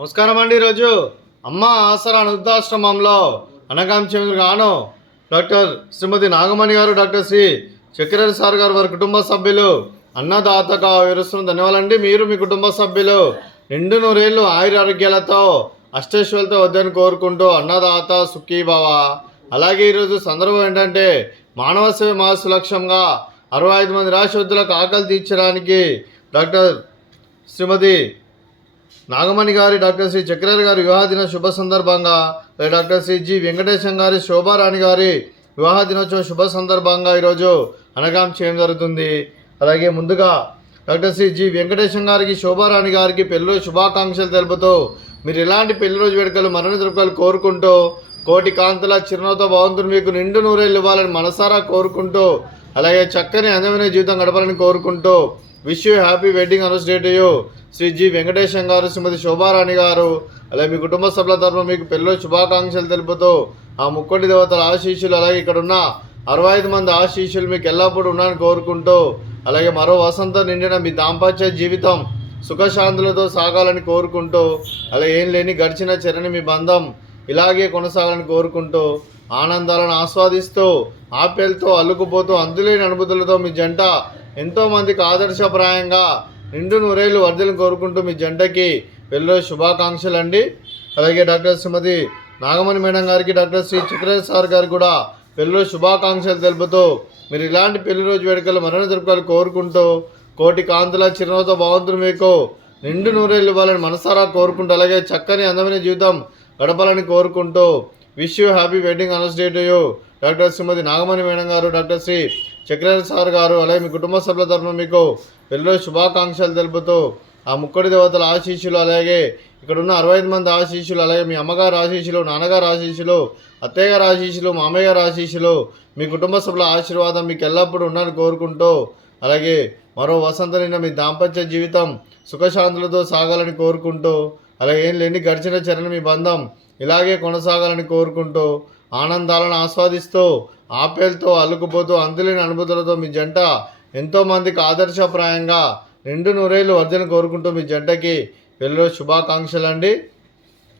నమస్కారం అండి. ఈరోజు అమ్మ ఆసరా వృద్ధాశ్రమంలో అనగాం గాను డాక్టర్ శ్రీమతి నాగమణి గారు, డాక్టర్ శ్రీ చక్రవర్తి సార్ గారు, వారి కుటుంబ సభ్యులు అన్నదాతగా వివరిస్తున్న ధన్యవాదాలండి. మీరు మీ కుటుంబ సభ్యులు నిండు నూరేళ్ళు ఆయురారోగ్యాలతో అష్టైశ్వర్యాలతో వద్దని కోరుకుంటూ అన్నదాత సుఖీభవ. అలాగే ఈరోజు సందర్భం ఏంటంటే మానవ సేవ మాసు లక్ష్యంగా 65 మంది రాష్ట్రవృద్ధులకు ఆకలి తీర్చడానికి డాక్టర్ శ్రీమతి నాగమణి గారి, డాక్టర్ శ్రీ చక్రవర్తి గారి వివాహ దిన శుభ సందర్భంగా, డాక్టర్ శ్రీ జి వెంకటేశం గారి, శోభారాణి గారి వివాహ దినోత్సవం శుభ సందర్భంగా ఈరోజు అనగాం చేయడం జరుగుతుంది. అలాగే ముందుగా డాక్టర్ శ్రీ జి వెంకటేశం గారికి, శోభారాణి గారికి పెళ్లిరోజు శుభాకాంక్షలు తెలుపుతూ మీరు ఇలాంటి పెళ్లిరోజు వేడుకలు మరణ దృక్కాలు కోరుకుంటూ కోటి కాంతుల చిరునవ్వుతో భగవంతుడు మీకు నిండు నూరేళ్ళు ఇవ్వాలని మనసారా కోరుకుంటూ, అలాగే చక్కని అందమైన జీవితం గడపాలని కోరుకుంటూ wish you happy wedding anniversary to you Shri G Venkatesham గారు, శ్రీమతి శోభారాణి గారు. అలాగే మీ కుటుంబ సభ్యుల తరఫున మీకు పెళ్లిరోజు శుభాకాంక్షలు తెలుపుతూ ఆ ముక్కోటి దేవతల ఆశీస్సులు, అలాగే ఇక్కడ ఉన్న 65 మంది ఆశీస్సులు మీకు ఎల్లప్పుడూ ఉన్నాయని కోరుకుంటూ, అలాగే మరో వసంతం నిండిన మీ దాంపత్య జీవితం సుఖశాంతులతో సాగాలని కోరుకుంటూ, అలాగే ఏం లేని గడిచిన చెరని మీ బంధం ఇలాగే కొనసాగాలని కోరుకుంటూ, ఆనందాలను ఆస్వాదిస్తూ ఆప్యాయలతో అల్లుకుపోతూ అంతులేని అనుభూతులతో మీ జంట ఎంతోమందికి ఆదర్శప్రాయంగా నిండు నూరేళ్ళు వర్ధలను కోరుకుంటూ మీ జంటకి పెళ్లిరోజు శుభాకాంక్షలు అండి. అలాగే డాక్టర్ శ్రీమతి నాగమణి మేడం గారికి, డాక్టర్ శ్రీ చక్రవర్తి సార్ గారికి కూడా పెళ్లిరోజు శుభాకాంక్షలు తెలుపుతూ మీరు ఇలాంటి పెళ్లిరోజు వేడుకలు మరణ జరుపుకోవాలి కోరుకుంటూ, కోటి కాంతుల చిరునవ్వుతో భగవంతుడు మీకు నిండు నూరేళ్ళు ఇవ్వాలని మనసారా కోరుకుంటూ, అలాగే చక్కని అందమైన జీవితం గడపాలని కోరుకుంటూ wish you happy wedding anniversary to you doctor Shrimati Nagamani madam గారు, డాక్టర్ శ్రీ చక్రవర్తి సార్ గారు. అలాగే మీ కుటుంబ సభ్యుల తరఫున మీకు పెళ్లిరోజు శుభాకాంక్షలు తెలుపుతూ ఆ ముక్కడి దేవతల ఆశీస్సులు, అలాగే ఇక్కడ ఉన్న 65 మంది ఆశీస్సులు, అలాగే మీ అమ్మగారు ఆశీస్సులు, నాన్నగారు ఆశీస్సులు, అత్తయ్య గారు ఆశీస్సులు, మామయ్య గారు ఆశీస్సులు, మీ కుటుంబ సభ్యుల ఆశీర్వాదం మీకు ఎల్లప్పుడూ ఉండాలని కోరుకుంటూ, అలాగే మరో వసంతం నిన్న మీ దాంపత్య జీవితం సుఖశాంతులతో సాగాలని కోరుకుంటూ, అలాగే ఏం లేని గడిచిన చరణ మీ బంధం ఇలాగే కొనసాగాలని కోరుకుంటూ, ఆనందాలను ఆస్వాదిస్తూ ఆప్యాయలతో అల్లుకుపోతూ అంతులేని అనుభూతులతో మీ జంట ఎంతోమందికి ఆదర్శప్రాయంగా నిండు నూరేళ్ళు వర్ధన కోరుకుంటూ మీ జంటకి పెళ్లిరోజు శుభాకాంక్షలు అండి.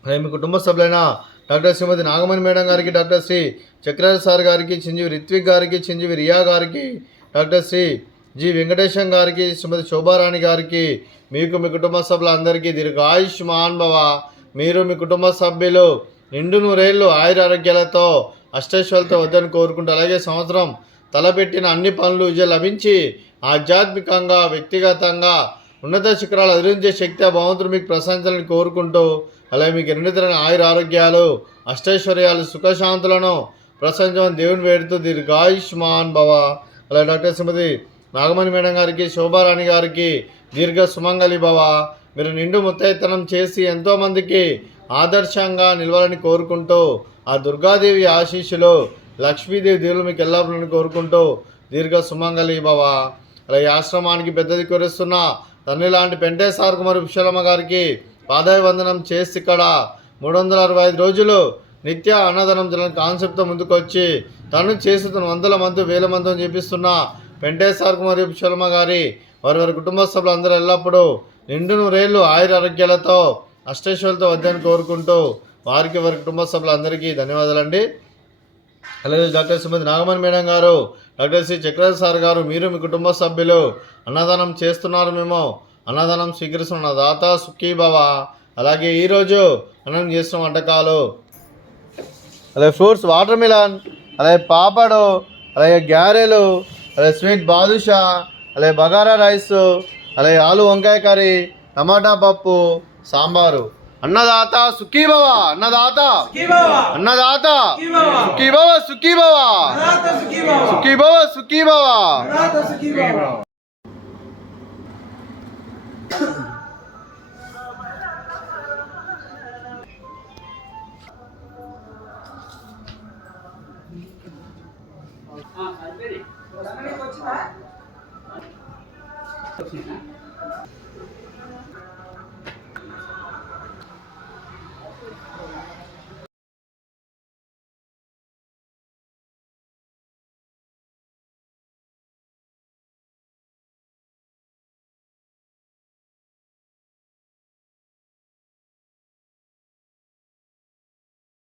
అలాగే మీ కుటుంబ సభ్యులైన డాక్టర్ శ్రీమతి నాగమణి మేడం గారికి, డాక్టర్ శ్రీ చక్రవర్తి సార్ గారికి, చిరంజీవి రిత్విక్ గారికి, చిరంజీవి రియా గారికి, డాక్టర్ శ్రీ జి వెంకటేశం గారికి, శ్రీమతి శోభారాణి గారికి, మీకు మీ కుటుంబ సభ్యులందరికీ దీర్ఘాయుష్మాన్ భవ. మీరు మీ కుటుంబ సభ్యులు నిండు నూరేళ్ళు ఆయురారోగ్యాలతో అష్టైశ్వర్యాలతో వద్దని కోరుకుంటూ, అలాగే సంవత్సరం తలపెట్టిన అన్ని పనులు విజయం లభించి ఆధ్యాత్మికంగా వ్యక్తిగతంగా ఉన్నత శిఖరాలు అధిరించే శక్తి ఆ భగవంతుడు మీకు ప్రశంసాలని కోరుకుంటూ, అలాగే మీకు నిరంతరమైన ఆయురారోగ్యాలు అష్టైశ్వర్యాలు సుఖశాంతులను ప్రశంసమని దేవుని వేడుతూ దీర్ఘాయుష్మాన్ భవ. అలాగే డాక్టర్ శ్రీమతి నాగమణి మేడం గారికి, శోభారాణి గారికి దీర్ఘ సుమంగళి భవ. మీరు నిండు ముత్తైతనం చేసి ఎంతోమందికి ఆదర్శంగా నిలవాలని కోరుకుంటూ ఆ దుర్గాదేవి ఆశీస్సులు, లక్ష్మీదేవి దేవులు మీకు ఎల్లప్పుడూ కోరుకుంటూ దీర్ఘ సుమంగళి భవ. అలాగే ఆశ్రమానికి పెద్దది కురుస్తున్న తండ్రి లాంటి పెంటేసార్ కుమారి విశాలమ్మ గారికి పాదాభివందనం చేసి ఇక్కడ 365 రోజులు నిత్య అన్నదానం జరగని కాన్సెప్ట్తో ముందుకొచ్చి తను చేస్తున్న వందల మంది వేల మందిని చేపిస్తున్న పెంటేసార్ కుమారి విశాలమ్మ గారి వారి కుటుంబ సభ్యులు అందరూ ఎల్లప్పుడూ నిండు నూరేళ్ళు ఆయురారోగ్యాలతో అష్టైశ్వర్యాలతో వద్దని కోరుకుంటూ వారికి వారి కుటుంబ సభ్యులందరికీ ధన్యవాదాలండి. అలాగే డాక్టర్ శ్రీమతి నాగమణి మేడం గారు, డాక్టర్ శ్రీ చక్రవర్తి సార్ గారు, మీరు మీ కుటుంబ సభ్యులు అన్నదానం చేస్తున్నారు, మేము అన్నదానం స్వీకరిస్తున్న దాత సుఖీభవ. అలాగే ఈరోజు అన్నం చేస్తున్న వంటకాలు, అలాగే ఫ్రూట్స్ వాటర్ మిలన్, అలాగే పాపడు, అలాగే గ్యారెలు, అలాగే స్వీట్ బాదుషా, అలాగే బగారా రైస్, అలాగే ఆలు వంకాయ కర్రీ, టమాటా పప్పు, సాంబారు. అన్నదాత సుఖీభవ, అన్నదాత అన్నదాత సుఖీభవ, సుఖీభవ సుఖీభవ, సుఖీభవ.